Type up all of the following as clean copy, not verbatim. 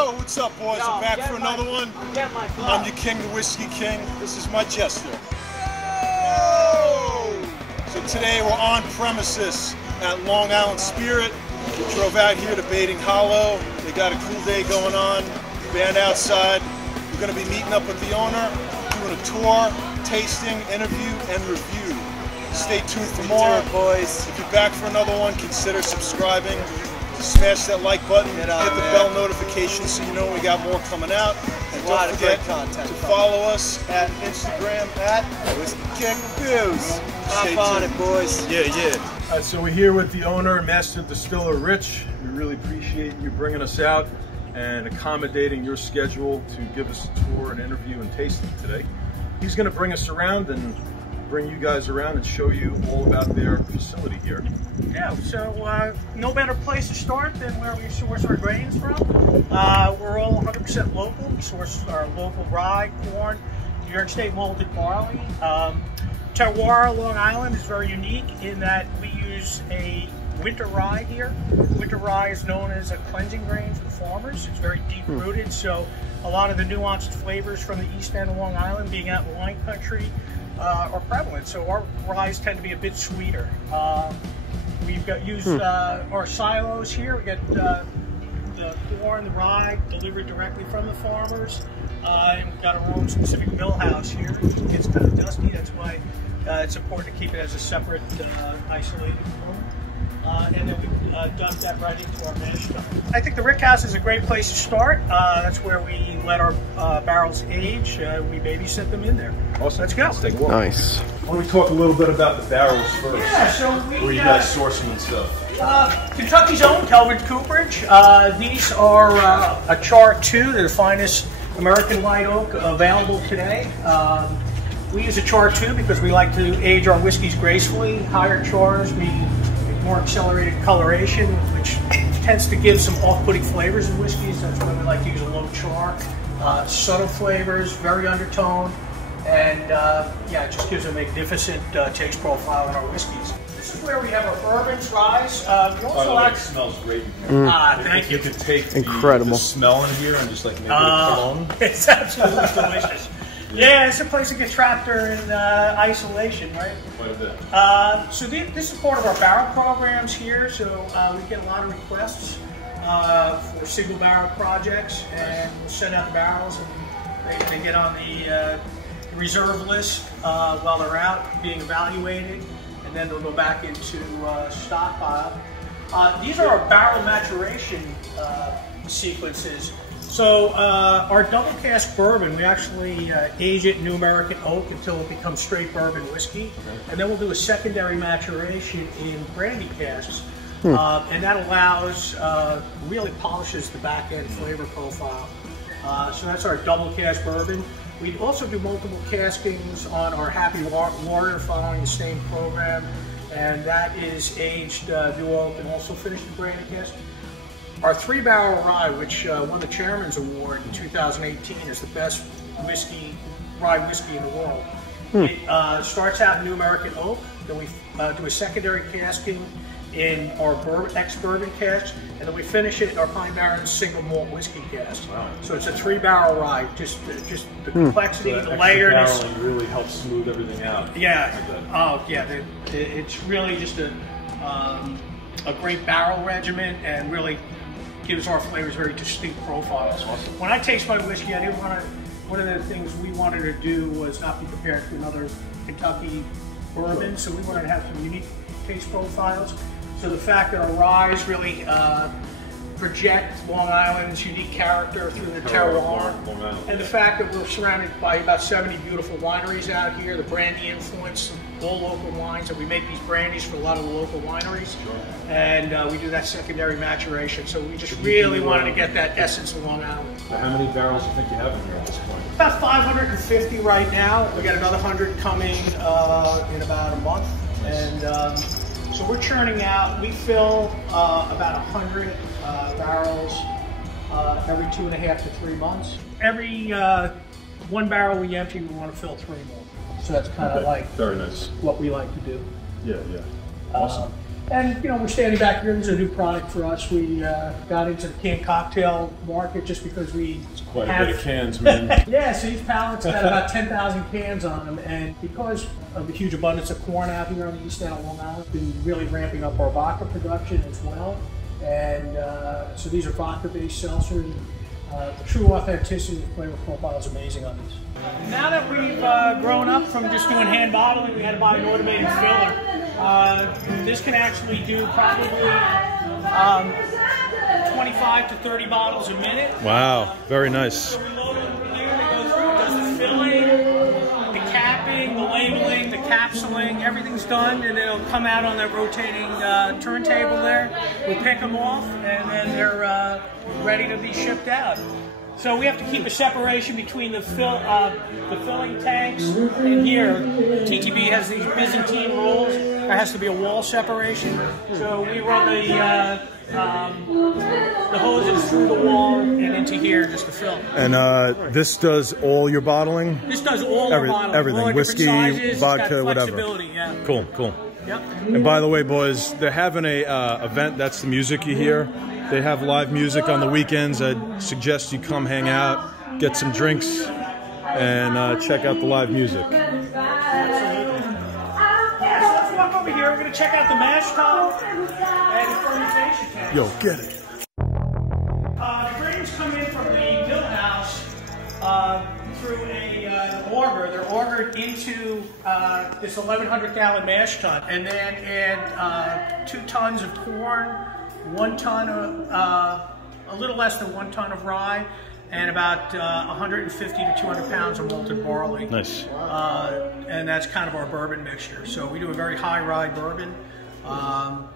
Yo, what's up, boys? I'm back for another one. I'm your king, the Whiskey King. This is my jester. So today we're on premises at Long Island Spirit. We drove out here to Baiting Hollow. They got a cool day going on. Band outside. We're going to be meeting up with the owner, doing a tour, tasting, interview, and review. Stay tuned for more, boys. If you're back for another one, consider subscribing. Smash that like button, hit the bell notification so you know when we got more coming out. And don't forget to follow us at Instagram at Whiskey King Reviews. Hop on it, boys. Yeah. So we're here with the owner and master distiller, Rich. We really appreciate you bringing us out and accommodating your schedule to give us a tour and interview and tasting today. He's going to bring us around and bring you guys around and show you all about their facility here. Yeah, so no better place to start than where we source our grains from. We're all 100% local. We source our local rye, corn, New York State malted barley. Terroir, Long Island is very unique in that we use a winter rye here. Winter rye is known as a cleansing grain for the farmers. It's very deep rooted, so a lot of the nuanced flavors from the east end of Long Island, being out in wine country, are prevalent. So our ryes tend to be a bit sweeter. We've got used our silos here. We get the corn, the rye delivered directly from the farmers. And we've got our own specific mill house here. It gets kind of dusty. That's why it's important to keep it as a separate, isolated room. And then we dump that right into our mash tun. I think the rick house is a great place to start. That's where we let our barrels age. We babysit them in there. Awesome. Let's go. Let's take a walk. Nice. Why don't we talk a little bit about the barrels first? Yeah, so where you guys source them and stuff? Kentucky's own Kelvin Cooperage. These are a Char 2. They're the finest American white oak available today. We use a Char 2 because we like to age our whiskeys gracefully. Higher chars mean more accelerated coloration, which tends to give some off-putting flavors in whiskeys. That's why we like to use a low char. Subtle flavors, very undertoned, and yeah, it just gives a magnificent taste profile in our whiskeys. This is where we have our bourbons, ryes. We also it smells great in here. Thank you. You could take Incredible. the smell in here and just like make it a cologne. It's absolutely delicious. Yeah, it's a place to get trapped during isolation, right? Quite a bit. So this is part of our barrel programs here. So we get a lot of requests for single barrel projects, and we'll send out the barrels, and they get on the reserve list while they're out being evaluated, and then they'll go back into stockpile. These are our barrel maturation sequences. So our double cask bourbon, we actually age it in New American oak until it becomes straight bourbon whiskey. And then we'll do a secondary maturation in brandy casks. And that allows, really polishes the back end flavor profile. So that's our double cask bourbon. We also do multiple caskings on our Happy Warrior following the same program. And that is aged new oak and also finished in brandy cask. Our 3-barrel rye, which won the Chairman's Award in 2018, is the best rye whiskey in the world. It starts out in New American oak, then we do a secondary casking in our ex-bourbon cask, and then we finish it in our Pine Barrens single malt whiskey cask. Wow. So it's a 3-barrel rye, just the complexity, so the layerness. Barreling really helps smooth everything out. Yeah. Oh, yeah. It's really just a great barrel regimen, and really gives our flavors very distinct profiles. Awesome. When I taste my whiskey, I didn't want to. One of the things we wanted to do was not be compared to another Kentucky bourbon, so we wanted to have some unique taste profiles. So the fact that our ryes really project Long Island's unique character through the terroir, and the fact that we're surrounded by about 70 beautiful wineries out here, the brandy influence, all local wines, and we make these brandies for a lot of the local wineries, and we do that secondary maturation. So we just really wanted to get that essence of Long Island. So how many barrels do you think you have in here at this point? About 550 right now. We got another 100 coming in about a month, and so we're churning out. We fill about 100 barrels every 2.5 to 3 months. Every 1 barrel we empty, we want to fill 3 more. So that's kind of like very nice. What we like to do. Yeah, yeah. Awesome. And we're standing back here. This is a new product for us. We got into the canned cocktail market just because we quite a bit of cans, man. Yeah, so each pallet's got about 10,000 cans on them, and because of the huge abundance of corn out here on the east end of Long Island, we've been really ramping up our vodka production as well. And so these are vodka-based seltzers. The true authenticity of the flavor profile is amazing on these. Now that we've grown up from just doing hand bottling, we had to buy an automated filler. This can actually do probably 25 to 30 bottles a minute. Wow, very nice. So we load it over there, they go through, it does the filling, the capping, the labeling, the capsuling, everything's done, and it'll come out on that rotating turntable there. We pick them off, and then they're ready to be shipped out. So we have to keep a separation between the filling tanks and here. TTB has these Byzantine rolls. There has to be a wall separation. So we run the hoses through the wall and into here just to fill. And this does all your bottling? This does all our bottling. Everything, all whiskey, sizes, vodka, whatever. Yeah. Cool, cool. Yep. And by the way, boys, they're having a event. That's the music you hear. They have live music on the weekends. I'd suggest you come hang out, get some drinks, and check out the live music. Absolutely. Yeah, so let's walk over here. We're going to check out the mash tub and the fermentation tank. Yo, get it. The grains come in from the mill house through an auger. They're augered into this 1,100-gallon mash tun, and then add 2 tons of corn, 1 ton of, a little less than 1 ton of rye, and about 150 to 200 pounds of malted barley. Nice. And that's kind of our bourbon mixture. So we do a very high rye bourbon.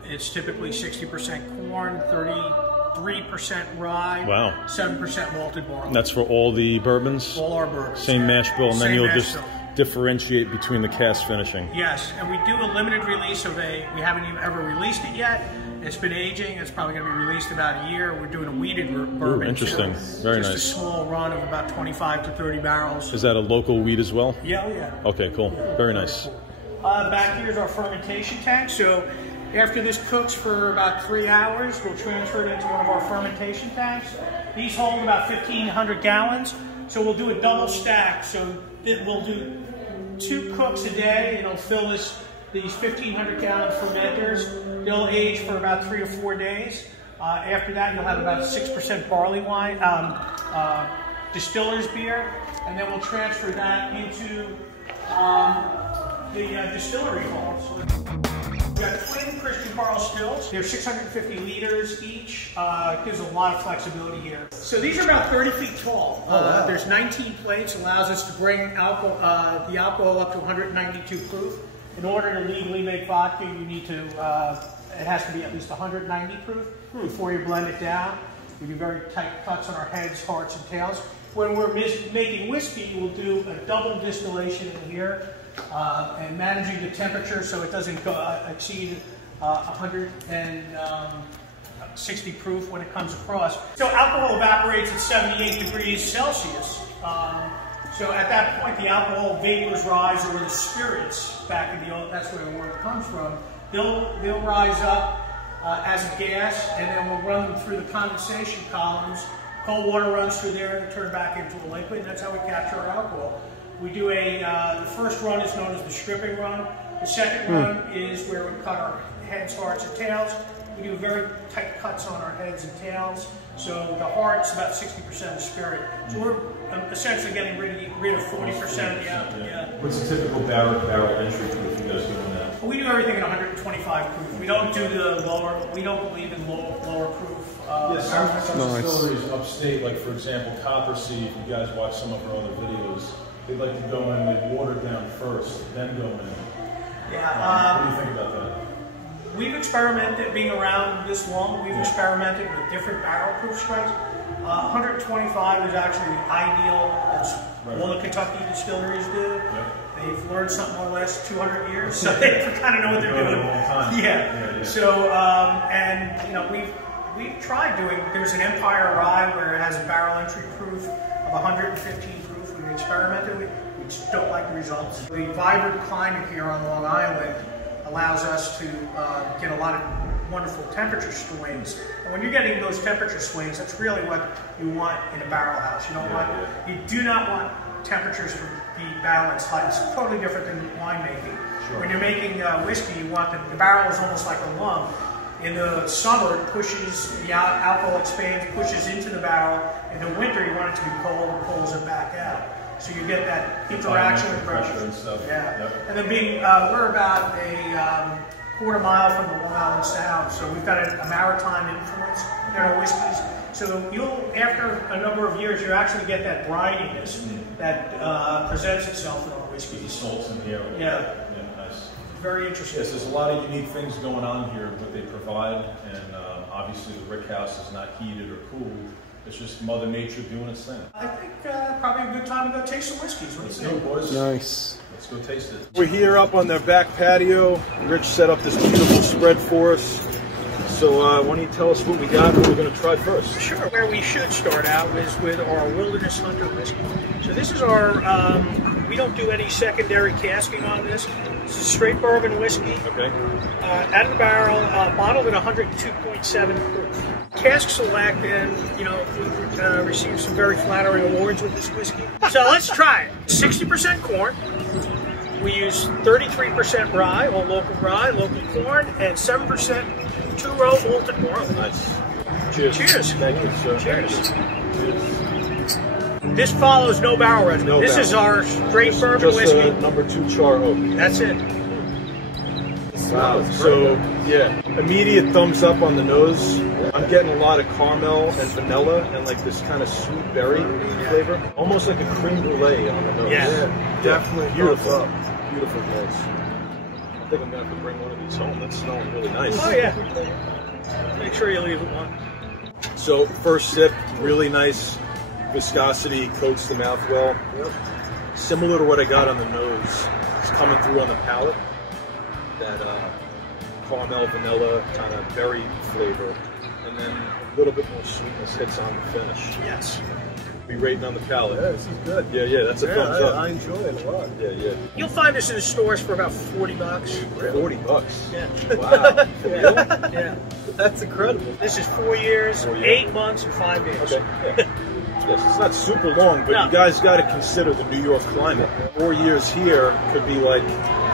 It's typically 60% corn, 33% rye, wow, 7% malted barley. That's for all the bourbons? All our bourbons. Same mash bill, and then Same you'll mash just bill. Differentiate between the cask finishing. Yes, and we do a limited release of we haven't even ever released it yet. It's been aging. It's probably going to be released in about a year. We're doing a weeded bourbon. Ooh, interesting. So very just nice. Just a small run of about 25 to 30 barrels. Is that a local wheat as well? Yeah, yeah. Okay, cool. Very nice. Back here is our fermentation tank. So after this cooks for about 3 hours, we'll transfer it into one of our fermentation tanks. These hold about 1,500 gallons. So we'll do a double stack. So we'll do 2 cooks a day, and it'll fill these 1,500-gallon fermenters. They'll age for about 3 or 4 days. After that, you'll have about 6% barley wine, distiller's beer, and then we'll transfer that into the distillery hall. So we've got twin Christian Carl stills. They're 650 liters each. Gives a lot of flexibility here. So these are about 30 feet tall. Wow. There's 19 plates, allows us to bring the alcohol up to 192 proof. In order to legally make vodka, you need to, it has to be at least 190 proof before you blend it down. We do very tight cuts on our heads, hearts, and tails. When we're making whiskey, we'll do a double distillation in here and managing the temperature so it doesn't exceed 160 proof when it comes across. So alcohol evaporates at 78 degrees Celsius. So at that point, the alcohol vapors rise, or the spirits, back in the old, that's where the word comes from. They'll rise up as a gas, and then we'll run them through the condensation columns. Cold water runs through there and turn back into a liquid, and that's how we capture our alcohol. We do the first run is known as the stripping run. The second run is where we cut our heads, hearts, and tails. We do very tight cuts on our heads and tails. So the heart's about 60% of the spirit. So we're essentially getting rid of 40% of the alcohol. Yeah. What's the typical barrel entry proof you guys doing that? We do everything at 125 proof. We don't do the lower. We don't believe in lower proof. Yes, some distilleries upstate, like for example, Copper Sea. If you guys watch some of our other videos, they like to go in with water down first, then go in. Yeah. What do you think about that? We've experimented, being around this long, we've experimented with different barrel proof strengths. 125 is actually ideal, as all the Kentucky distilleries do. They've learned something in the last 200 years, so they kind of know what they're doing. Yeah. So, and you know, we've tried doing. There's an Empire Rye where it has a barrel entry proof of 115 proof. We've experimented with. We just don't like the results. The vibrant climate here on Long Island allows us to get a lot of wonderful temperature swings. And when you're getting those temperature swings, that's really what you want in a barrel house. You do not want temperatures to be balanced. It's totally different than winemaking. Sure. When you're making whiskey, you want the barrel is almost like a lung. In the summer, it pushes, the alcohol expands, pushes into the barrel. In the winter, you want it to be cold and pulls it back out. So you get that interaction with pressure and stuff. Yeah. Yep. And then we're about a quarter mile from the Long Island Sound, so we've got a maritime influence in our whiskeys. So after a number of years, you actually get that brininess that presents itself in our whiskeys. The salts in here. Yeah. Nice. Very interesting. Yes, there's a lot of unique things going on here, what they provide, and obviously the rick house is not heated or cooled. It's just Mother Nature doing its thing. I think probably a good time to go taste some whiskeys. What do you think? Boys. Nice. Let's go taste it. We're here up on their back patio. Rich set up this beautiful spread for us. So why don't you tell us what we got and what we're going to try first? Sure. Where we should start out is with our Wilderness Hunter whiskey. So this is our, we don't do any secondary casking on this. It's a straight bourbon whiskey. Okay. Out of the barrel, bottled at 102.7 proof. Cask Select, and we've received some very flattering awards with this whiskey. So let's try it. 60% corn. We use 33% rye, all local rye, local corn, and 7% two-row malted barley. Nice. Cheers. Cheers. Thank you, sir. Cheers. Cheers. This follows no barrel regimen. No this barrel. is our straight bourbon whiskey. Number 2 char oak. That's it. Wow. So yeah, immediate thumbs up on the nose. I'm getting a lot of caramel and vanilla and like this kind of sweet berry flavor, almost like a creme brulee on the nose. Yeah. Definitely beautiful. Beautiful nose. I think I'm gonna have to bring one of these home. That's smelling really nice. Oh yeah. Make sure you leave it one. So first sip, really nice viscosity, coats the mouth well. Yep. Similar to what I got on the nose. It's coming through on the palate. That caramel, vanilla, kind of berry flavor, and then a little bit more sweetness hits on the finish. Yes. Be rating on the palate. Yeah, this is good. Yeah, that's a thumbs up. I enjoy it a lot. Yeah. You'll find this in the stores for about $40. $40. Yeah. Wow. For real? Yeah. That's incredible. This is 4 years, 4 years. 8 months, and 5 days. Okay. Yeah. Yes, it's not super long, but No. you guys got to consider the New York climate. 4 years here could be like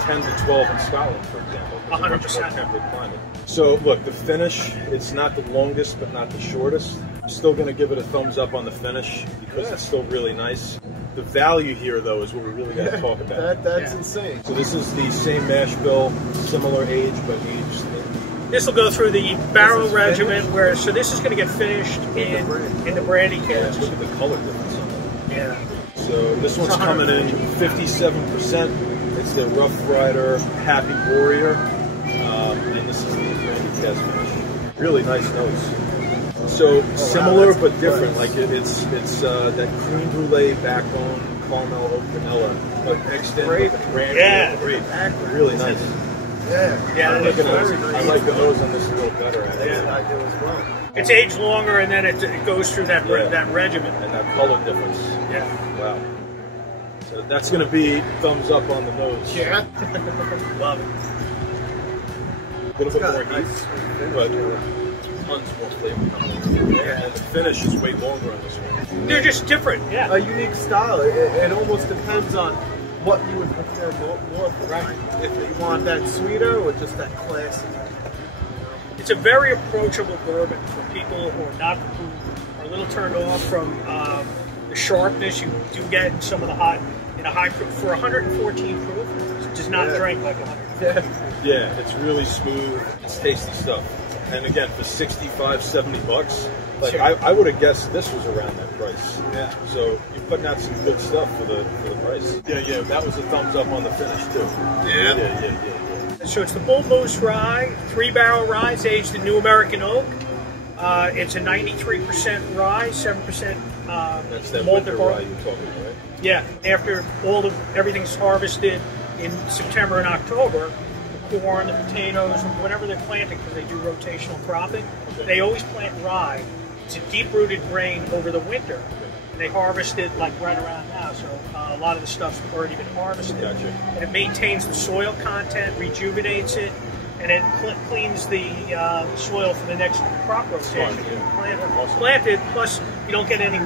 10 to 12 in Scotland, for example. It's a much more 100%. temperate climate. So look, the finish, it's not the longest, but not the shortest. I'm still going to give it a thumbs up on the finish because it's still really nice. The value here, though, is what we really got to talk about. That's insane. So this is the same mash bill, similar age, but aged. This will go through the barrel This is regimen, finished? so this is going to get finished in the brandy Yeah, casks. look at the color difference on that. Yeah. So this one's coming in 57%. It's the Rough Rider Happy Warrior, and this is the brandy cask finish. Really nice notes. So similar but different. Like it's that creme brulee backbone, caramel, oak, vanilla, but mixed in with the brandy. Yeah. Great. Really nice. Yeah, I like the nose on this a little better. Actually. Yeah, I do as well. it's aged longer, and then it goes through that that regimen. And that color difference. Yeah. Wow. So that's going to be thumbs up on the nose. Yeah. Love it. A little bit more heat, but tons more flavor coming. Yeah. And the finish is way longer on this one. They're just different. Yeah. A unique style. It almost depends on what you would prefer more for. Right. If you want that sweeter or just that classic. It's a very approachable bourbon for people who are a little turned off from the sharpness you do get in some of the high proof. For 114 proof, it does not drink like 100. Yeah, it's really smooth. It's tasty stuff. And again, for 65, 70 bucks, like Sure. I would have guessed this was around that price. Yeah. So you're putting out some good stuff for the price. Yeah, that was a thumbs up on the finish too. Yeah. So it's the Bull Moose Rye, 3-barrel rye. It's aged in New American Oak. It's a 93% rye, 7% That's that malted winter barley. rye you're talking about, right? Yeah, after everything's harvested in September and October, the corn, the potatoes, whatever they're planting, because they do rotational cropping, they always plant rye. It's a deep-rooted grain over the winter. they harvest it like right around now. So a lot of the stuff's already been harvested. Gotcha. And it maintains the soil content, rejuvenates it, and it cleans the soil for the next crop rotation. Planted, plus you don't get any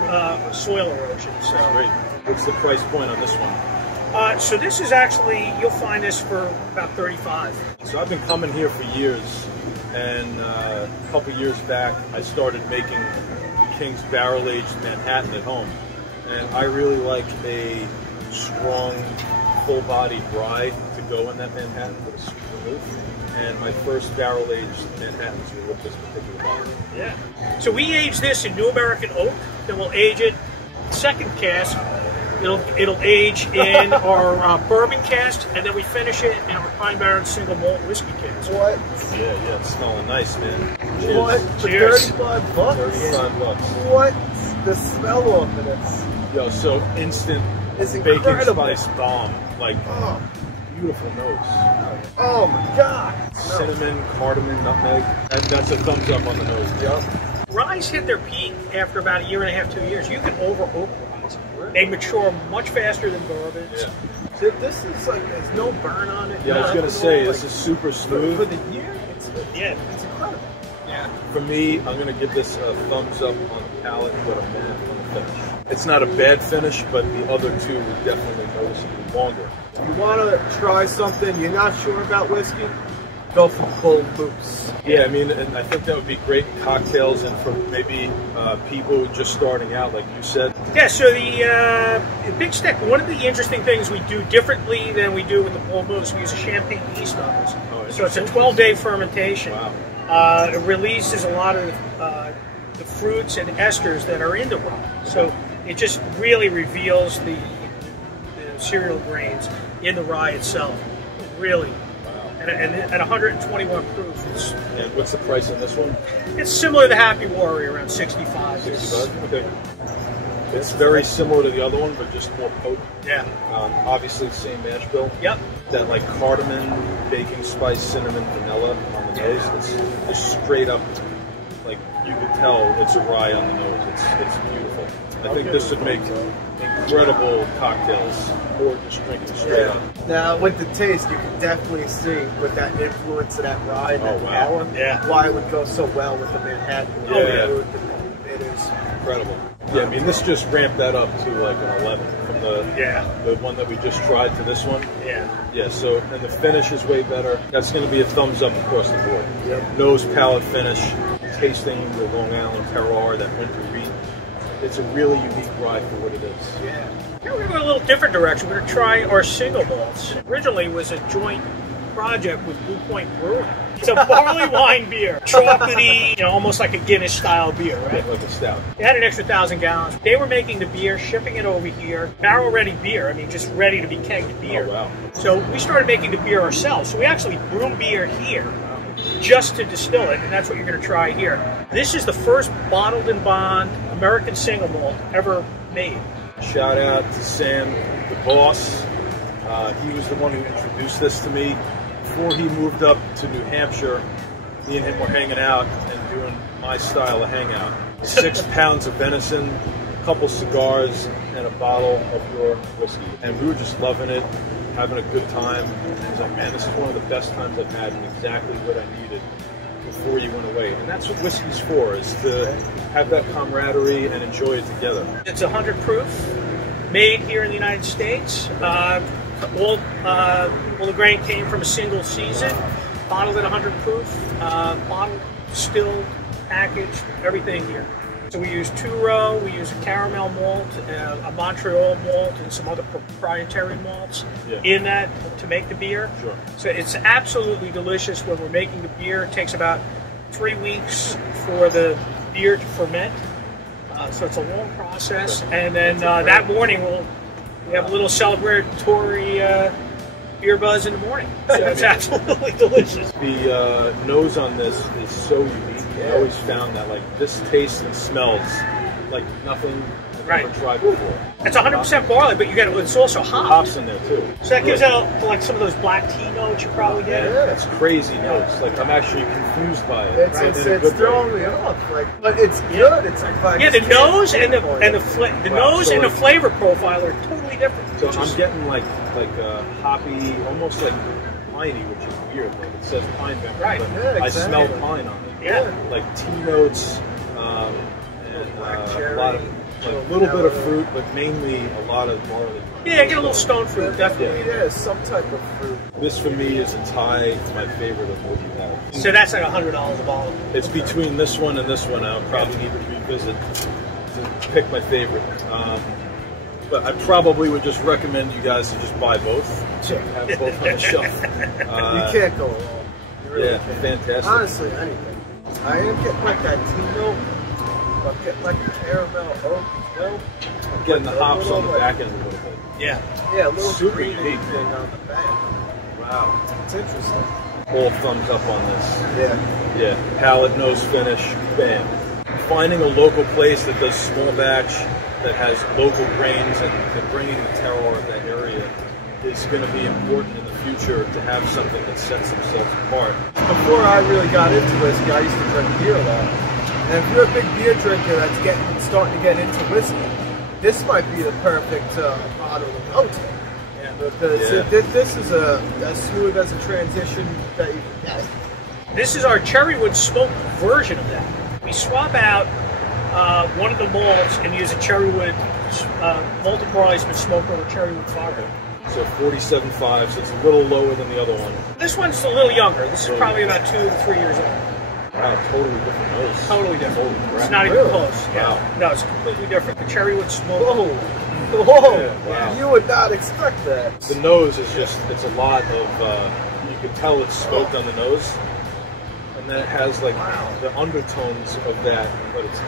soil erosion. So. Great. What's the price point on this one? So this is actually, you'll find this for about 35. So I've been coming here for years, and a couple years back I started making King's Barrel Aged Manhattan at home, and I really like a strong, full-bodied rye to go in that Manhattan with a super roof. And my first barrel aged Manhattans were with this particular bottle. Yeah. So we age this in New American Oak, then we'll age it second cask. It'll age in our bourbon cask, and then we finish it in our Pine Barrens single malt whiskey cask. What? Yeah, it's smelling nice, man. Cheers. What? For Cheers. 35 bucks? 35 bucks. What? The smell off of this. Yo, so instant It's bacon incredible. spice bomb. Like, Oh, beautiful notes. oh my god. Cinnamon, cardamom, nutmeg. And that's a thumbs up on the nose. Yep. Ryes hit their peak after about a year and a half, 2 years. You can over oak ryes. They mature much faster than bourbons. Yeah. So this is like, there's no burn on it. Yeah, I was nothing gonna say, like- this is super For smooth. the year, Yeah. it's incredible. Yeah. For me, I'm gonna give this a thumbs up on the palate, but a man on the finish. It's not a bad finish, but the other two were definitely noticeably longer. If you want to try something, you're not sure about whiskey, go for Bull Moose. Yeah, I mean, and I think that would be great in cocktails and for maybe people just starting out, like you said. Yeah, so the Big Stick, one of the interesting things we do differently than we do with the Bull Moose, we use a champagne yeast on this. Oh, So it's a 12-day fermentation. Wow. It releases a lot of the fruits and esters that are in the rye. So it just really reveals the cereal grains in the rye itself. Really. And at 121 proof, And what's the price on this one? it's similar to Happy Warrior, around 65. 65? Okay. It's very similar to the other one, but just more potent. Yeah. Obviously, same mash bill. Yep. That like cardamom, baking spice, cinnamon, vanilla on the nose. It's just straight up, like you could tell it's a rye on the nose. It's beautiful. I think this would make incredible cocktails or just drinking straight up. Now, with the taste, you can definitely see with that influence of that rye and that wow. power, Yeah. why it would go so well with the Manhattan. Yeah. It is. Incredible. Yeah, I mean, this just ramped that up to like an 11 from the one that we just tried to this one. Yeah. Yeah, so, and the finish is way better. That's going to be a thumbs up across the board. Yep. Nose, palate, finish, tasting the Long Island terroir, that winter wheat. It's a really unique rye for what it is. Yeah. Here we're going to go a little different direction. We're going to try our single malts. Originally, it was a joint project with Blue Point Brewing. It's a barley wine beer, chocolatey, almost like a Guinness-style beer, right? Like a stout. They had an extra 1,000 gallons. They were making the beer, shipping it over here, barrel-ready beer. I mean, just ready to be kegged beer. Oh, wow. So we started making the beer ourselves. So we actually brew beer here just to distill it, and that's what you're going to try here. This is the first bottled and bond American single malt ever made. Shout out to Sam, the boss. He was the one who introduced this to me. Before he moved up to New Hampshire, me and him were hanging out and doing my style of hangout. 6 pounds of venison, a couple cigars, and a bottle of your whiskey. And we were just loving it, having a good time. And he's like, man, this is one of the best times I've had and exactly what I needed before you went away. And that's what whiskey's for, is to have that camaraderie and enjoy it together. It's 100 proof, made here in the United States. All the grain came from a single season, bottled at 100 proof, bottled, distilled, packaged, everything here. So we use two-row, we use a caramel malt, a Montreal malt, and some other proprietary malts in that to make the beer. Sure. So it's absolutely delicious when we're making the beer. It takes about 3 weeks for the beer to ferment. So it's a long process. And then that morning we have a little celebratory beer buzz in the morning. So it's absolutely delicious. The nose on this is so unique. I always found that like this tastes and smells like nothing Right. never tried before. It's 100% barley, but you get it's also hops. Hops in there too. So that gives out like some of those black tea notes you probably get. Yeah. It's crazy notes. Like I'm actually confused by it. It's throwing me off. Like, but it's good. It's like Yeah, the nose and the nose and the flavor profile are totally different. So I'm getting like hoppy, almost like piney, which is weird. Like it says pine pepper, Right. but Yeah, I exactly. smell pine on it. Yeah. Like tea notes, and black a cherry, lot of like a little bit of fruit, but mainly a lot of barley. Yeah, I get a little stone fruit, definitely. Yeah, some type of fruit. This for me is a tie. It's my favorite of what you have. So that's like $100 a bottle. It's between this one and this one. I'll probably need to revisit to pick my favorite. But I probably would just recommend you guys to just buy both. Sure. Have both on the shelf. You can't go wrong. You really Yeah, can't. fantastic. Honestly, anything. I am getting like that tea note. I'm getting like a caramel oak as well. I'm getting the hops on the back end a little bit. Yeah. Yeah, a little Super green unique. thing on the back. Wow. It's interesting. All thumbs up on this. Yeah. Yeah, palate, nose finish, bam. Finding a local place that does small batch, that has local grains, and bringing the terroir of that area is going to be important in the future to have something that sets themselves apart. Before I really got into whiskey, I used to drink beer a lot. And if you're a big beer drinker that's starting to get into whiskey, this might be the perfect bottle to go to. Yeah. Because this is as smooth as a transition that you can get. This is our cherrywood smoked version of that. We swap out one of the malts and use a cherrywood malted barley has been smoked over cherrywood fire. So 47.5, so it's a little lower than the other one. This one's a little younger. This is probably about 2 to 3 years old. Wow, totally different nose. Totally different. Holy crap. It's not even Really? close. Yeah. Wow. No, it's completely different. The cherrywood smoked. Whoa! Yeah, wow. You would not expect that. The nose is just, it's a lot of, you can tell it's smoked on the nose. And then it has like the undertones of that, but it's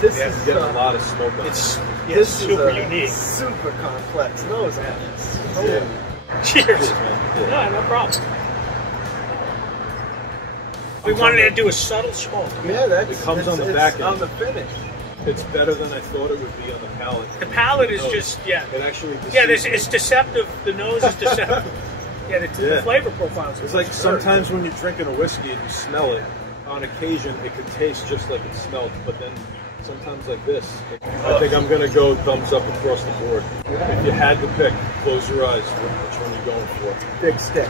This Yeah. is getting a lot of smoke on It's it. it's super is a unique. super complex nose on this. Yeah. Cheers. Cheers, man. Yeah. No, no problem. We wanted to do a subtle smoke. Yeah, that's It comes on the it's back end. on the finish. It's better than I thought it would be on the palate. The palate is Nose. just, yeah. It actually Yeah, deceives it's deceptive. The nose is deceptive. Yeah, the Yeah. flavor profile is It's like sometimes when you're drinking a whiskey and you smell it, on occasion it could taste just like it smelled, but then sometimes like this. I think I'm gonna go thumbs up across the board. If you had to pick, close your eyes. Which one are you going for? Big stick.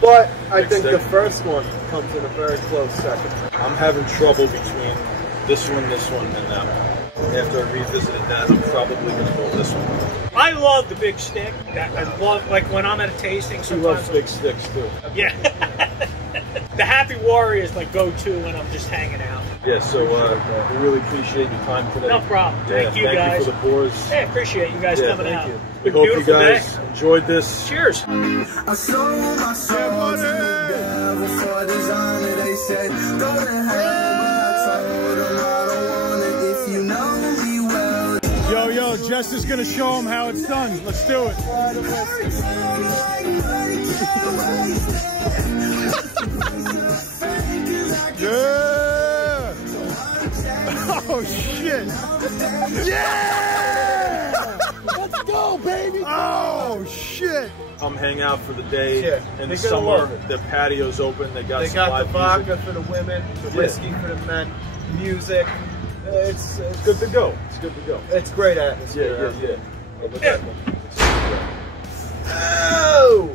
But I Big think stick. the first one comes in a very close second. I'm having trouble between this one, and that one. After I revisited that, I'm probably gonna go this one. I love the big stick. I love, like when I'm at a tasting, She sometimes. loves big sticks too. Yeah. The Happy Warrior is my go-to when I'm just hanging out. Yeah, so we really appreciate your time today. No problem. Thank you, thank guys. you for the pours. Hey, I appreciate you guys coming thank out. you. It's We been a hope you beautiful guys day. enjoyed this. Cheers. I sold my soul to the devil for designer. They said, go to hell, but I told them I don't want it. If you know me well. Yo, Jess is gonna show him how it's done. Let's do it. Yeah! Oh shit! Yeah! Let's go, baby! Oh shit! Come hang out for the day. Yeah, In they're the gonna summer, love it. the patio's open. They got They some got live the vodka music. for the women, the Yeah. whiskey for the men, music. It's Good to go. It's good to go. It's great atmosphere. Yeah. Oh, but Yeah. that one, it's super good. Oh!